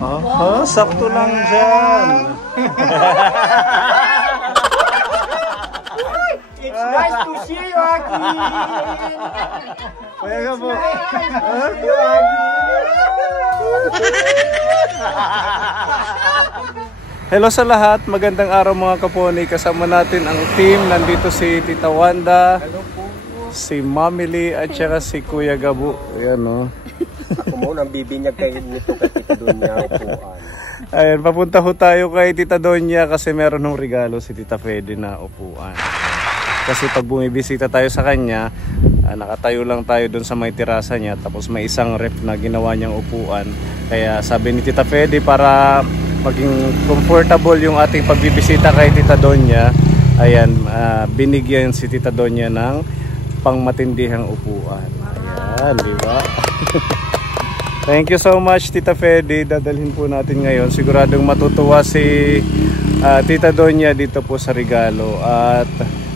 Oh, sakto lang dyan. It's nice to see you again. Kaya ka po. Hello sa lahat, magandang araw mga kaponi. Kasama natin ang team. Nandito si Tita Wanda, si Mami Lee at saka si Kuya Gabu. Ayan o. Ako muna ang bibinyag kayo nito kay Tita Donya upuan. Ayan, papunta ho tayo kay Tita Donya kasi meron ng regalo si Tita Fede na upuan. Kasi pag bumibisita tayo sa kanya, nakatayo lang tayo dun sa may terasa niya. Tapos may isang ref na ginawa niyang upuan. Kaya sabi ni Tita Fede para maging comfortable yung ating pagbibisita kay Tita Donya, ayan, binigyan si Tita Donya ng pangmatindihang upuan. Ayan, di ba? Thank you so much Tita Fede. Dadalhin po natin ngayon. Siguradong matutuwa si Tita Donya dito po sa regalo. At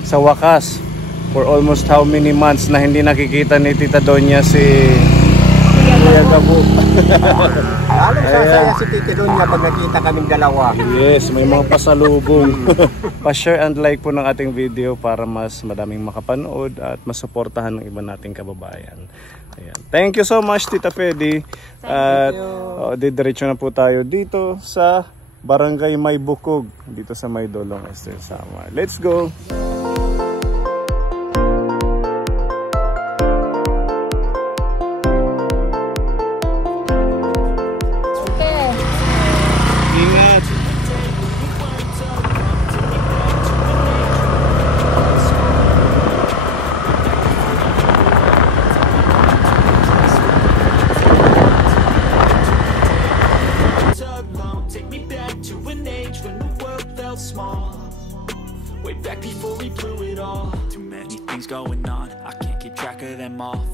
sa wakas, for almost how many months na hindi nakikita ni Tita Donya si Kuya Gabu. Alam sasaya si Tita Donya pag nakita kaming dalawa. Yes, may mga pasalubong. Pa-share and like po ng ating video para mas madaming makapanood at masuportahan ng iba nating kababayan. Ayan. Thank you so much Tita Fede. At didiretso na po tayo dito sa Barangay May Bukog, dito sa May Dolong Este Samar. Let's go!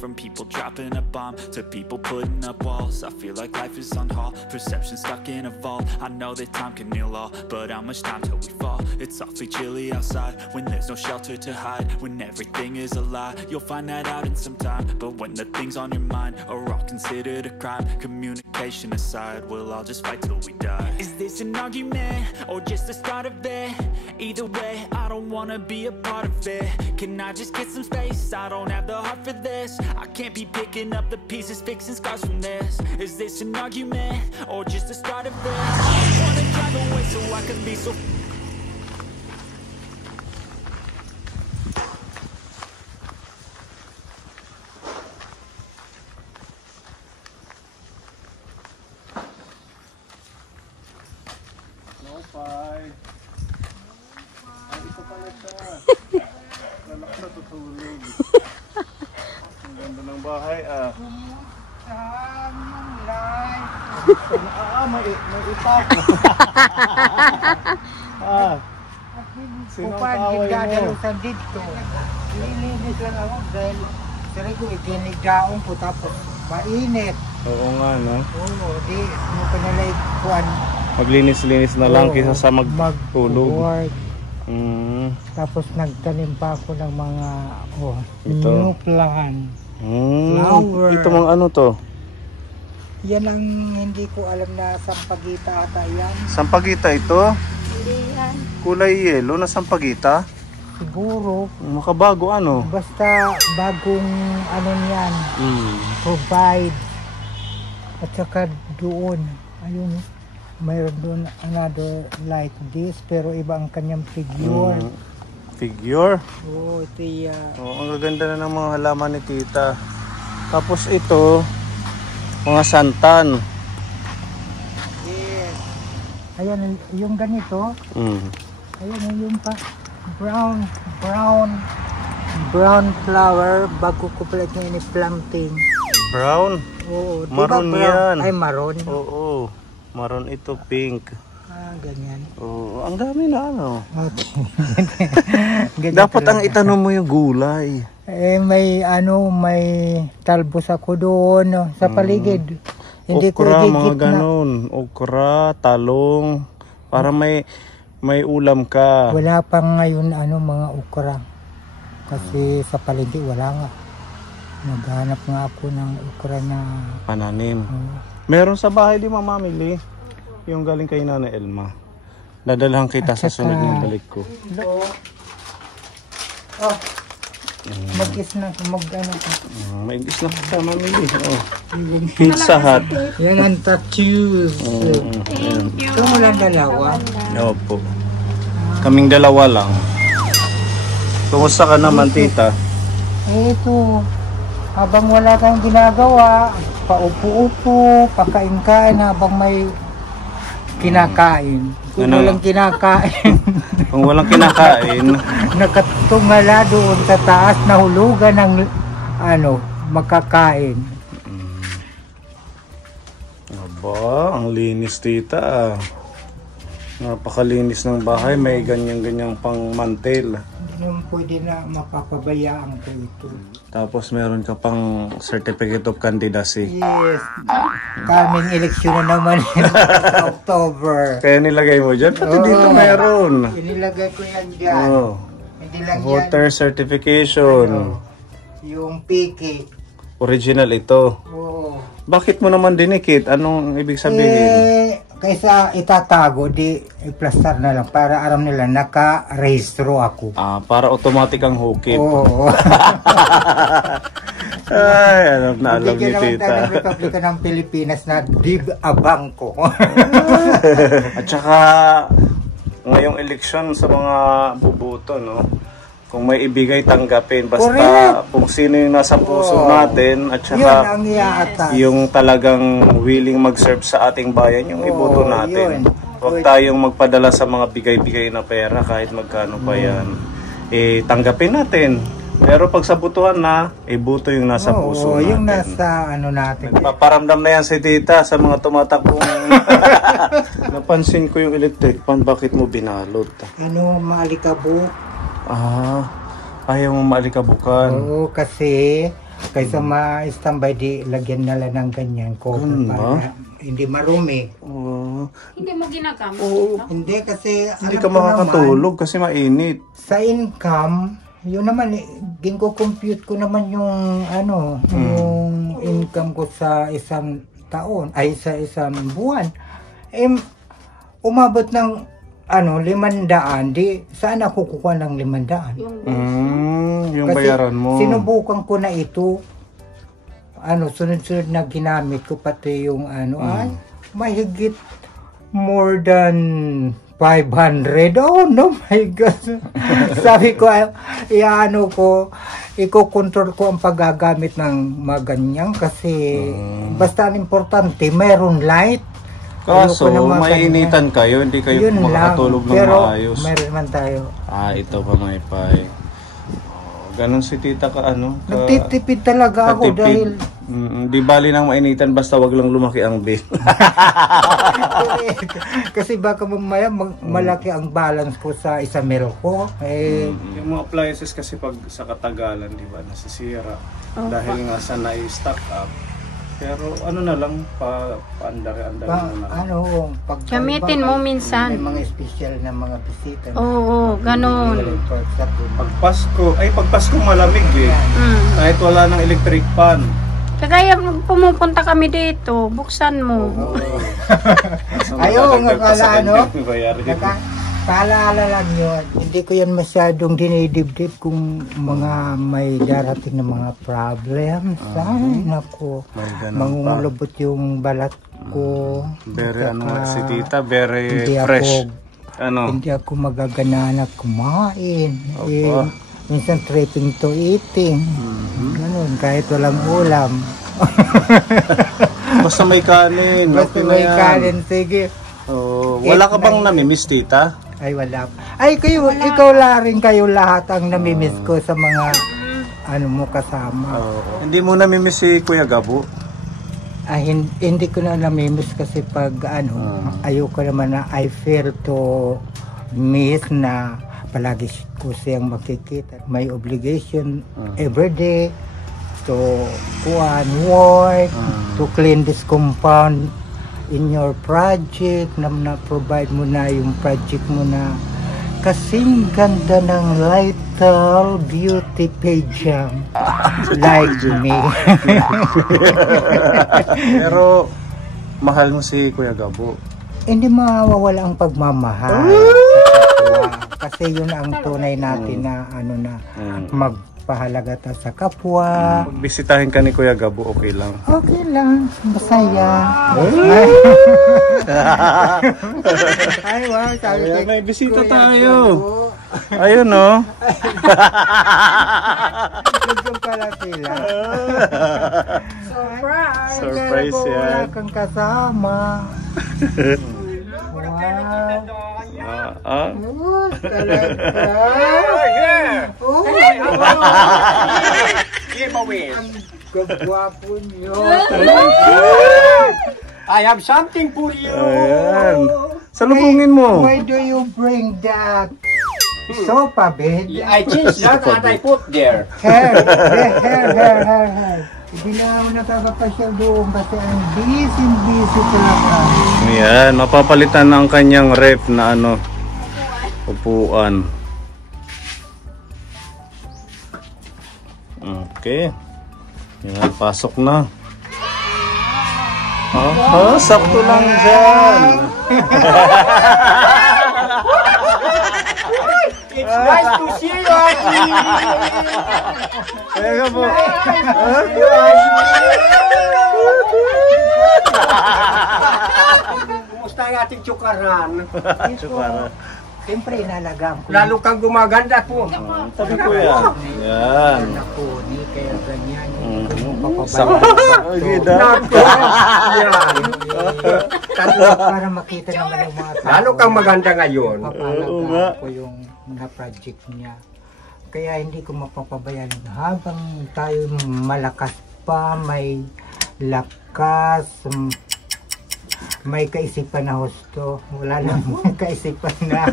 From people dropping a bomb to people putting up walls, I feel like life is on hold, perception stuck in a vault. I know that time can heal all, but how much time till we fall? It's awfully chilly outside when there's no shelter to hide. When everything is a lie, you'll find that out in some time. But when the things on your mind are all considered a crime, communication aside, we'll all just fight till we die. Is this an argument or just the start of it? Either way, I don't wanna be a part of it. Can I just get some space? I don't have the heart for this. I can't be picking up the pieces, fixing scars from this. Is this an argument or just the start of this? I wanna drive away so I can be so. No five. Ay, ito pala siya. Lalak na tutulog. Ang ganda ng bahay may itak. Sino ang kaway mo? Dito. Lilinis lang ako dahil sabi ko iginigdaon ko tapos mainit. Oo nga, no? Oo, di mo pa nalay kuan. Maglinis-linis na lang kaysa sa magtulog. Tapos nagtanim pa ako ng mga ito. new plant. Flower. Ito mga ano to? Yan ang hindi ko alam na sampagita ata yan. Sampagita ito? Hindi yan. Kulay yellow na sampagita? Siguro. Makabago ano? Basta bagong ano yan. Provide. At saka doon. Ayun. Mayroon doon another like this. Pero iba ang kanyang figure. Figure? Oo, ito yan. Ang gaganda na ng mga halaman ni Tita. Tapos ito, mga santan. Yes. Ayan, yung ganito. Ayan, yung pa. Brown flower. Bago ko pala niya ini-planting. Brown? Oo. Maroon diba yan. Ay, maroon. Oo. Maroon ito, pink. Ganyan. Oo, ang dami na ano. Okay. Dapat ang itanong mo yung gulay. May talbos ako doon sa paligid. Hindi okra, ko mga ganun. Okra, talong. Para may ulam ka. Wala pa ngayon mga okra. Kasi sa paligid wala nga. Naghanap nga ako ng okra na pananim. Meron sa bahay di mamamili. Yung galing kay Nana Elma. Dadalhan kita sa sunod ng balik ko. Hello. Oh. Mag-is na, mag-ano ka. Maigis na kita, mamili. Oh. Pizza Hut. Yan ang tattoos. Ito mo lang dalawa. Opo. Kaming dalawa lang. Kumusta ka naman, tita? Ito, habang wala kang ginagawa, paupo-upo, pakain-kain habang may kinakain. Kung Ano? walang kinakain, Kung walang kinakain, nakatungala doon sa taas, nahulugan ng makakain. aba, ang linis, tita. Napakalinis ng bahay. May ganyan-ganyang pang mantel. Hindi naman pwede na mapapabayaan ko ito. Tapos meron ka pang certificate of candidacy. Yes, kaming eleksyon na naman sa October. Kaya nilagay mo dyan? Pati Oo. dito meron. Inilagay ko yan dyan. Oh. Hindi lang Voter yan. certification. Yung PK. Original ito. Oo. Bakit mo naman dinikit? Anong ibig sabihin? Kaysa itatago, di i-plaster na lang para aram nila naka-rehistro ako. Para automatic ang hukip. Oo. Ay, alam na alam ni Bigyan naman tayo tita. ng Republika ng Pilipinas na dig-abang ko. At saka, ngayong eleksyon sa mga bubuto, no? Kung may ibigay, tanggapin. Basta Correct. kung sino yung nasa puso Oo. natin at Yun saka ang iaatay. yung talagang willing mag-serve sa ating bayan, yung Oo, iboto natin. yun. Huwag tayong magpadala sa mga bigay-bigay na pera kahit magkano pa yan. Tanggapin natin. Pero pag sa butuhan na, ibuto yung nasa puso natin. Yung nasa natin. Nagpaparamdam na yan si tita sa mga tumatakbong. Napansin ko yung electric pan, bakit mo binalot? Maalikabok. Ayaw mo maalikabukan. Oo, kasi kaysa ma-standby di lagyan nila ng ganyan cover Ganun ba? para hindi marumi. Hindi mo ginagamit. Hindi kasi Hindi alam ka ko makakatulog kasi mainit. naman, sa income, yun naman ginko-compute ko naman yung yung income ko sa isang taon ay sa isang buwan. Umabot ng 500, di saan ako kukuha ng 500? Yung Kasi bayaran mo. sinubukan ko na ito. Sunod-sunod na ginamit ko pati yung ay mahigit more than 500. Oh no, my God. Sabi ko, iko-control ko ang paggagamit ng mga ganyan kasi basta ang importante, mayroon light. Kaso, Ayoko na mainitan kayo, hindi kayo Yun makakatulog ng pero maayos. meron man tayo. Ito pa may pay. Ganon si tita ka Nagtitipid talaga ako katipid. dahil Di bali nang mainitan basta wag lang lumaki ang bill. kasi baka mamaya malaki ang balance ko sa isa meal ko. Yung mga appliances kasi pag sa katagalan, di ba, nasisira. Dahil nga sa na-stock up. Pero na lang, paandari-andari na lang. Pag Gamitin mo minsan. May mga special na mga bisita. Oo, ganun. Pag Pasko malamig eh. Kahit wala ng electric fan. Kaya pumupunta kami dito, buksan mo. Ayaw nga pala, Bayarin. Paalala lang yun. Hindi ko yan masyadong dinidibdib kung mga may darating na mga problems. Ay, naku. Mangungulubot yung balat ko. Very Saka, si tita, very hindi fresh. Hindi ako magagana na kumain. Minsan tripping to eating. Ganun, kahit walang ulam. Basta may kanin. Basta may kanin, sige. Wala ka bang namimiss, tita? Ay, wala. Ay, ikaw la rin kayo lahat ang namimiss ko sa mga mo kasama. Hindi mo namimiss si Kuya Gabo? Hindi ko na namimiss kasi pag ayoko naman na I fear to miss na palagi ko siyang makikita. May obligation every day to work, to clean this compound in your project, na provide mo na yung project mo na kasing ganda ng Little Beauty pageant like me. Pero mahal mo si Kuya Gabo. Hindi mawawala ang pagmamahal sa kapwa. Kasi yun ang tunay natin na ano na magpahalaga ta sa kapwa. Pag bisitahin ka ni Kuya Gabo, okay lang. Okay lang, masaya. Ay, wow, sabi Ayan, kay may bisita Kuya tayo. Gabo. Ayun, no? Gusto pala sila. Surprise! Surprise Wala yan. kang kasama. Wow. Oh, talaga. Oh, Giveaway. ang gagwapo niyo. I have something for you. Ayan. Salubungin mo. Why do you bring that sofa bed? I changed that and I put there. Hair. Hindi na ako nakakapasyal doon kasi ang busy talaga. Ayan, mapapalitan na ang kanyang ref na ano, upuan. Okay. Yan, pasok na. Sakto lang dyan. It's nice to see you, Auntie. Teka po. Kumusta ang ating tsukaran? Tsukara. Siyempre, inalagaan ko. Lalo kang gumaganda po. Tabi ko yan. Yan. Ako, ni kaya ganyan. Sakto. Gida. Para makita naman yung mga tao. Lalo kang maganda ngayon. Oo nga. Papalagaan ko yung mga project niya. Kaya hindi ko mapapabayaan habang tayo malakas pa, may lakas, may kaisipan na husto. Wala lang kaisipan na.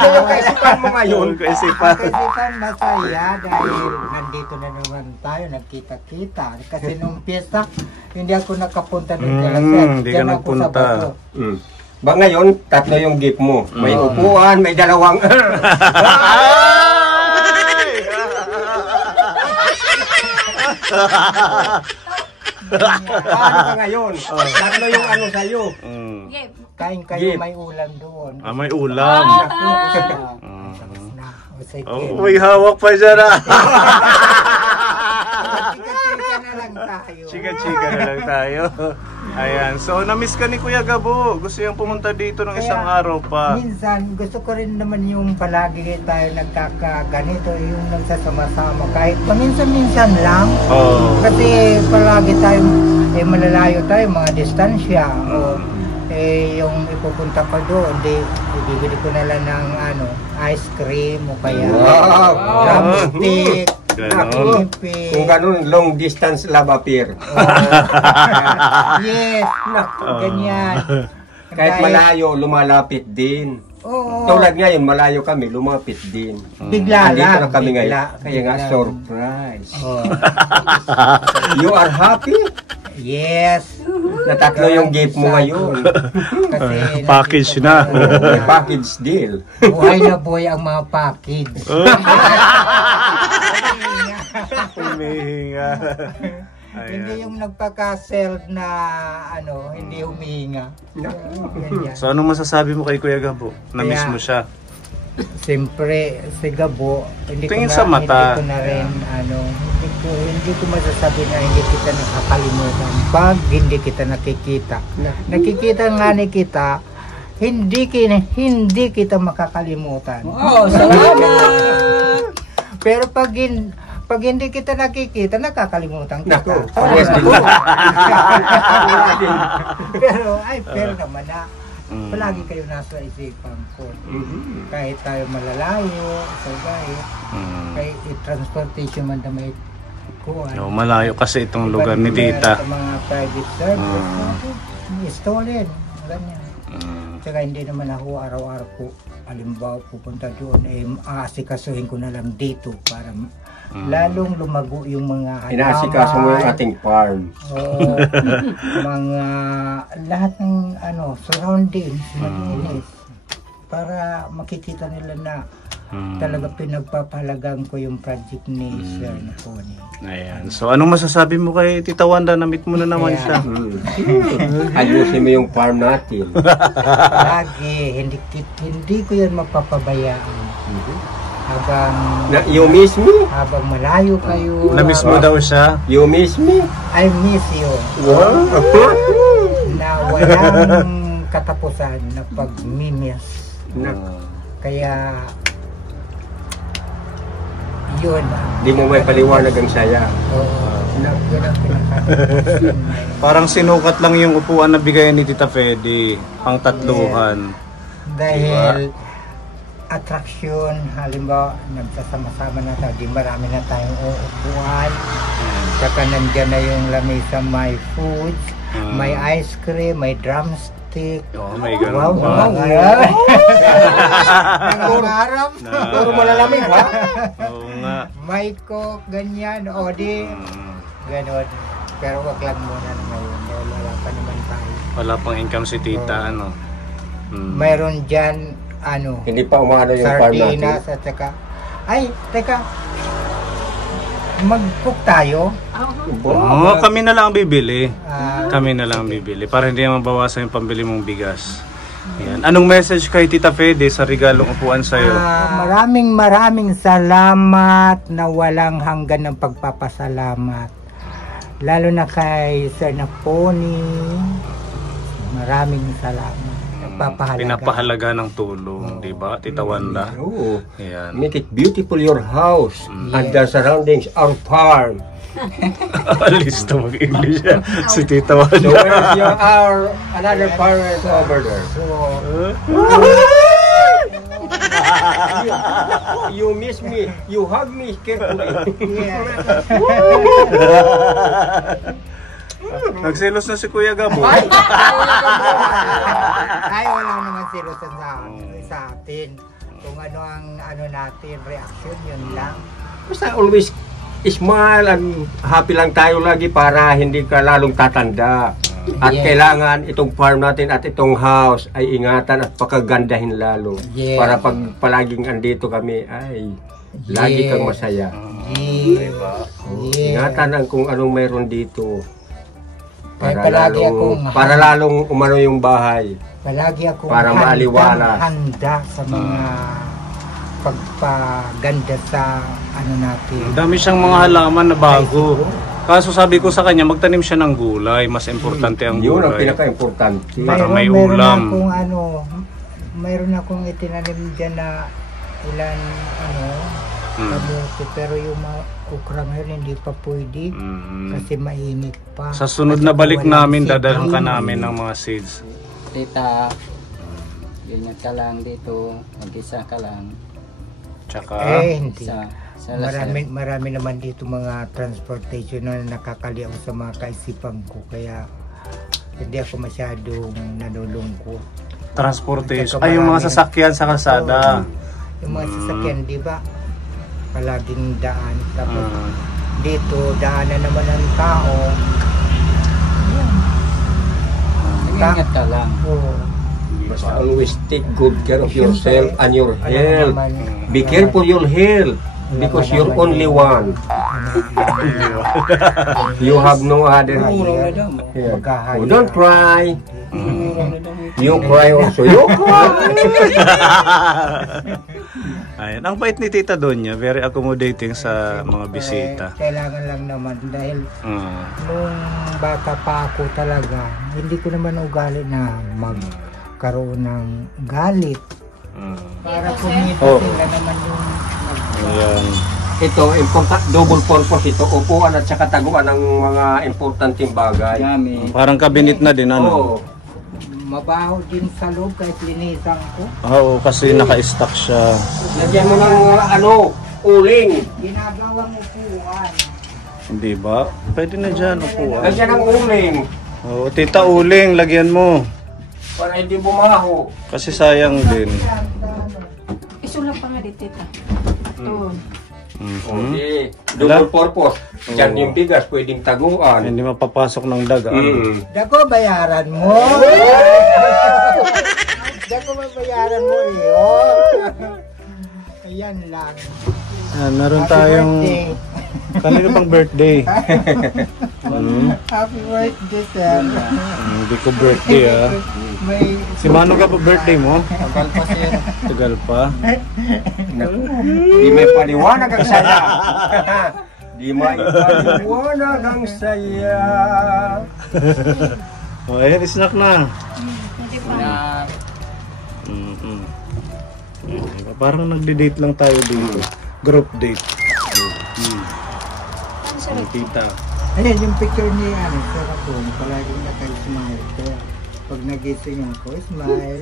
Ano yung kaisipan mo ngayon? Kaisipan. Kaisipan masaya dahil nandito na naman tayo, nagkita-kita. Kasi nung piyesta, hindi ako nakapunta ng hindi ka nagpunta. Ba ngayon, tatlo yung gift mo. May upuan, may dalawang... Paano ka ngayon? Tatlo yung ano sa'yo. Kain kayo, may ulam doon. May ulam. O sige. May hawak pa dyan Chika-chika na lang tayo. Chika-chika na lang tayo. Ayan. So, na-miss ka ni Kuya Gabo. Gusto niyang pumunta dito ng isang araw pa. Minsan, gusto ko rin naman yung palagi tayo nagkakaganito, yung nagsasama-sama. Kahit paminsan-minsan lang. Kasi palagi tayo, malalayo tayo, mga distansya. Yung ipupunta pa doon, ibibili ko na lang ng ice cream o kaya drumstick. Kung ganun, long distance love affair. Yes, ganyan. Kahit malayo, lumalapit din. Tulad ngayon, malayo kami, lumapit din. Bigla Andito lang. na kami ngayon. Kaya nga, surprise. You are happy? Yes. Na tatlo yung gift mo ngayon. Kasi Package na. Package deal. buhay na buhay ang mga package. Humihinga. Hindi yung nagpaka-self na hindi humihinga. Ganyan. So, anong masasabi mo kay Kuya Gabo? Na-miss mo siya? Siyempre, si Gabo, hindi Tingin sa mata. Hindi ko na rin, hindi ko masasabi na hindi kita nakakalimutan pag hindi kita nakikita. Nakikita nga ni kita, hindi kita makakalimutan. Salamat! Pero pag hindi kita nakikita, nakakalimutan kita. Yes, din. pero naman na, palagi kayo nasa isipan ko. Kahit tayo malalayo, kahit transportation man damay ko. Malayo kasi itong lugar ni Tita. Mga private service, stolen. Ganyan. Tsaka hindi naman ako araw-araw ko. Halimbawa, pupunta doon, aasikasuhin ko na lang dito para lalong lumago yung mga Inaasikaso mo yung ating farm. mga lahat ng surroundings malinis para makikita nila na Talaga pinagpapahalagan ko yung project ni Sir Naponi. Ayan. So, anong masasabi mo kay Tita Wanda? Na-meet mo na naman siya. Ayusin mo yung farm natin. Lagi, hindi ko yan mapapabayaan. You miss me? Habang malayo kayo. Na-miss mo daw siya? You miss me? I miss you. Na walang katapusan na pag-miss. Kaya, yun. Di mo may paliwanag ang saya. Yun ang pinakatapusan. Parang sinukat lang yung upuan na bigayan ni Tita Fedy. Pang tatluhan. Dahil attraction, halimbawa, nagsasama-sama na tayo, di marami na tayong uupuan. Saka nandyan na yung lamesa, may foods, may ice cream, may drumstick. Oh, may ganun Wow, ba? nangangarap. Puro malalamig, ha? Oo nga. May coke, ganyan, o di, ganon. Pero wag lang muna ngayon, dahil wala pa naman tayo. Wala pang income si Tita, ano? Mayroon dyan, Hindi pa umano yung farm natin. sardinas at saka, ay, teka, mag-cook tayo. Oo, kami na lang ang bibili. Ah, Kami na lang ang bibili. Para hindi naman bawasan yung pambili mong bigas. Yan. Anong message kay Tita Fedy sa regalong upuan sa'yo? maraming salamat na walang hanggan ng pagpapasalamat. Lalo na kay Sir Naponi. Maraming salamat. Pinapahalaga ng tulong, di ba, Tita Wanda? Oo. Yan. Make it beautiful your house and the surroundings, our farm. Listo mag-English yan. Si Tita So Wanda. where's our another farmer over there? You miss me. You hug me carefully. Nagselos na si Kuya Gabo. Ay, wala naman silusan sa atin. Kung ano ang natin, reaction, yun lang. Basta always smile and happy lang tayo lagi para hindi ka lalong tatanda. At kailangan itong farm natin at itong house ay ingatan at pakagandahin lalo. Para pag palaging andito kami ay lagi kang masaya. Ingatan ang kung anong mayroon dito. Para lalong umano yung bahay. Palagi ako Para maaliwalas. handa sa mga pagpaganda sa natin. Dami siyang mga halaman na bago. Kaso sabi ko sa kanya, magtanim siya ng gulay. Mas importante ang Yun ang gulay. pinaka-importante. Para may ulam. Mayroon akong itinanim dyan na ilan kamote, pero yung mga ukra ngayon hindi pa pwede kasi mainit pa. Sa sunod na balik namin, dadalhan ka namin ng mga seeds. Tita, ingat ka lang dito, mag-isa ka lang. Tsaka, Hindi. Sa Marami naman dito mga transportation na nakakaliaw sa mga kaisipan ko, kaya hindi ako masyadong nalulungkot. transportation. Ay, yung mga sasakyan sa kalsada. Yung mga sasakyan, di ba? Palaging daan. Tapos dito, daanan naman ng tao. Ingat ka lang. Oo. Basta always take good care of yourself and your Alam health. naman, Be careful your health. Because you're only one. You have no other. Oh, don't cry. You cry also. You cry. Ayun. Ang bait ni Tita Donya, very accommodating sa mga bisita. Kailangan lang naman dahil nung bata pa ako talaga, hindi ko naman ugali na magkaroon ng galit. Para kumita sila naman yung Ayan. Ito, double purpose ito. Upuan at saka taguan ng mga importanteng bagay. Yummy. Parang cabinet na din, ano? Oo. mabaho din sa loob kahit linisan ko. Oo, kasi naka-stock siya. Lagyan mo ng uling. Ginagawang upuan. Hindi ba? Pwede na dyan, upuan. Lagyan ng uling. Oo, Tita Uling, lagyan mo. Para hindi bumaho. Kasi sayang din. Isulang pa nga dito, tita. Ito. Okay. Double purpose. Diyan yung bigas, pwedeng taguan. Hindi mapapasok ng daga. Dako bayaran mo. Dako bayaran mo Ayan lang. Meron Happy tayong... birthday. Kanino pang birthday? Happy birthday, sir. Hindi ko birthday ah. May Si Mano ka pa birthday mo? Tagal pa sir. Tagal pa. Di may paliwanag ang saya. Di may paliwanag ang saya. O, ayan, snack na. Na Parang nagde-date lang tayo dito. Group date. Ang tita. Ayan yung picture ni Sir ako, palaging naka-smile. Kaya pag nagising ako, smile.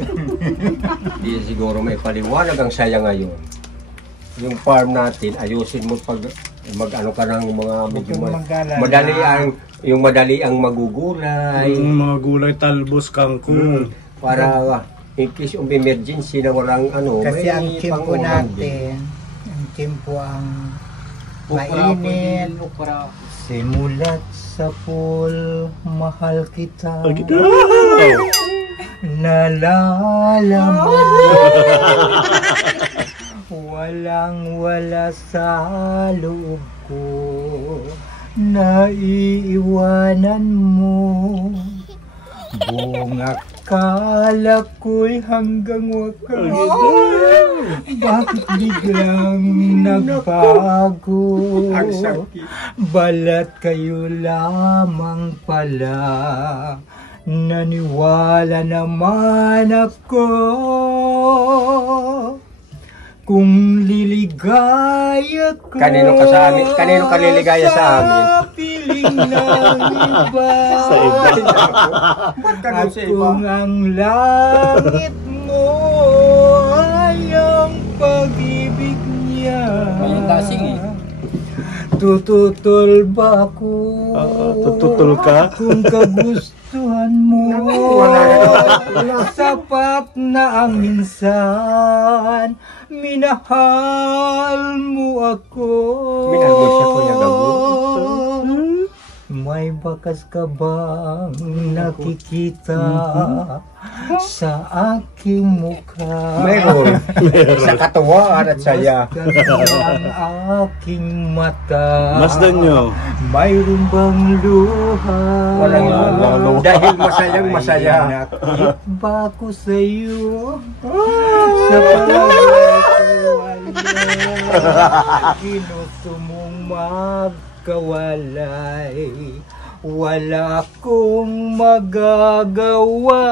Di siguro may paliwanag ang saya ngayon. Yung farm natin, ayusin mo pag mag-ano ka ng mga medyo madali ang yung madali ang magugulay. Yung mga gulay, talbos, kangkong. Para in case of emergency na walang ano, Kasi may ang timpo pang-ulam natin, ang timpo ang Ukra, mainit. ukra. Simulat sa pool, mahal kita. Nalalaman walang wala sa loob ko, naiiwanan mo. Buong akala ko'y hanggang wakas, bakit biglang nagbago? Ang sakit. Balat kayo lamang pala, naniwala naman ako. Kung liligaya ka Kanino ka sa amin? Kanino ka liligaya sa amin? Sa piling ng iba. Sa iba. Ba't ka At sa iba? kung ang langit mo ay ang pag-ibig niya, Ayun lasing eh. tututol ba ako? Tututol ka? Kung kagustuhan mo, sapat na ang minsan, minahal mo ako. Minahal mo siya, Kuya Gabo? May bakas ka bang nakikita sa aking mukha? Meron. Sa katuwaan at saya. Ang aking mata. Masdan nyo. Mayroon bang luha? Walang luha. Dahil masayang masaya. Nakit ba ko sa'yo? Sa palagay ko wala. Ginusto mong magkawalay. Wala akong magagawa.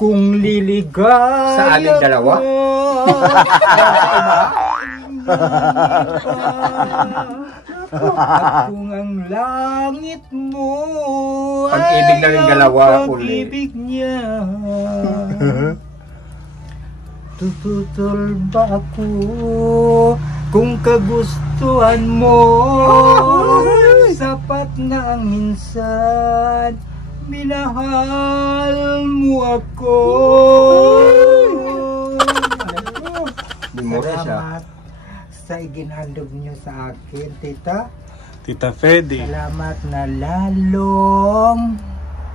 Kung liligaya Sa amin dalawa? At kung ang langit mo Pag-ibig na rin dalawa, uli. pag-ibig niya, tututol ba ako kung kagustuhan mo? Sapat na ang minsan, minahal mo ako. Memorya siya. Salamat sa iginhandog niyo sa akin, tita. Tita Fedy. Salamat na lalong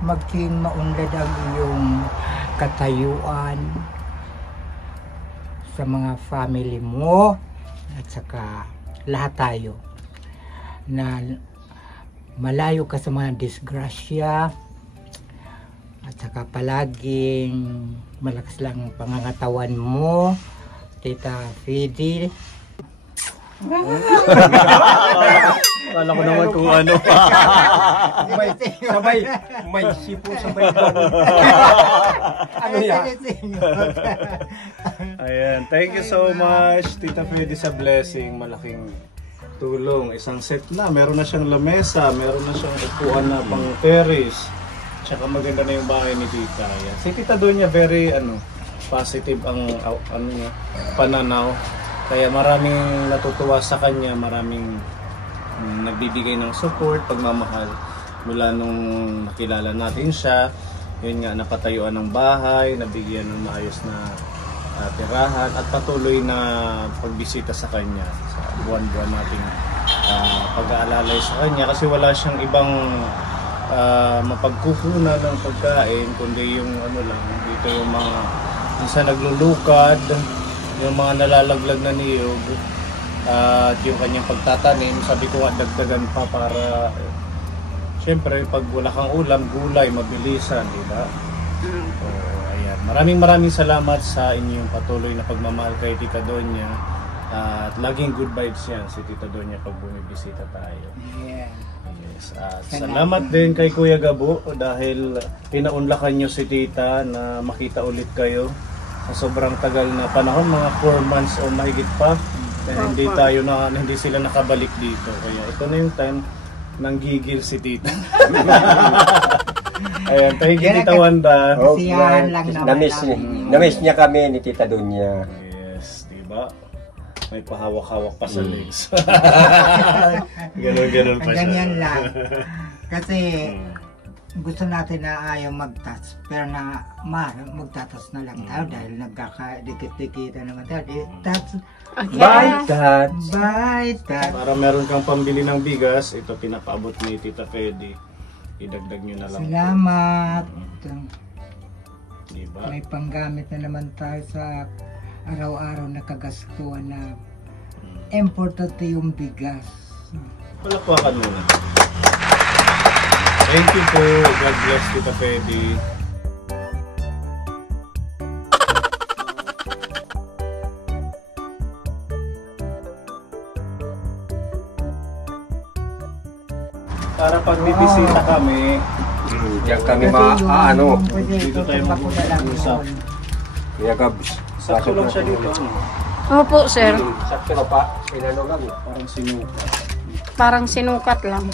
maging maunlad ang iyong katayuan sa mga family mo at saka lahat tayo, na malayo ka sa mga disgrasya at saka palaging malakas lang ang pangangatawan mo, Tita Fedy. Kala ko naman kung ano pa. May sipo sabay. Ano yan? Ayan, thank you so much Tita Fedy sa blessing. Malaking tulong. Isang set na. Meron na siyang lamesa, meron na siyang upuan na pang terrace. Tsaka maganda na yung bahay ni Tita. Ayan. Si Tita doon niya very positive ang niya, pananaw. Kaya maraming natutuwa sa kanya, maraming nagbibigay ng support, pagmamahal mula nung nakilala natin siya. Yun nga, napatayuan ng bahay, nabigyan ng maayos na tirahan at patuloy na pagbisita sa kanya sa buwan-buwan nating pag-aalalay sa kanya kasi wala siyang ibang mapagkukunan ng pagkain kundi yung ano lang, dito yung mga minsan naglulukad, yung mga nalalaglag na niyog, at yung kanyang pagtatanim, sabi ko nga dagdagan pa para syempre pag wala kang ulam, gulay, mabilisan, di ba? So, ayan. Maraming salamat sa inyong patuloy na pagmamahal kay Tita Donya. At laging good vibes yan si Tita Donya pag bumibisita tayo. Yeah. Yes. At salamat din kay Kuya Gabo dahil pinaunlakan nyo si Tita na makita ulit kayo sa sobrang tagal na panahon, mga 4 months o mahigit pa. Dahil hindi sila nakabalik dito. Kaya ito na yung time nang gigil si Tita. Ayan, thank you Tita Wanda. Kasiyahan lang naman Namiss niya kami ni Tita Donya. Yes, diba? May pahawak-hawak pa sa legs. Ganon pa siya. Ganyan lang. Kasi gusto natin na ayaw mag-touch. Pero na magtatas na lang tayo dahil nagkakadikit-dikita naman tayo. Touch. Bye, Dad. Bye, touch. Para meron kang pambili ng bigas, ito pinapaabot ni Tita Fedy. Idagdag nyo na lang. Salamat. Diba? May panggamit na naman tayo sa araw-araw na kagastuhan na importante yung bigas. Palakpakan muna. Thank you po. God bless Tita Fedy. Para pag bibisita kami, Diyan kami dito tayo mag-usap. Kuya Gabs. Sakto lang siya dito. Opo, sir. Sakto pa. Inano lang. Parang sinukat. Parang sinukat lang.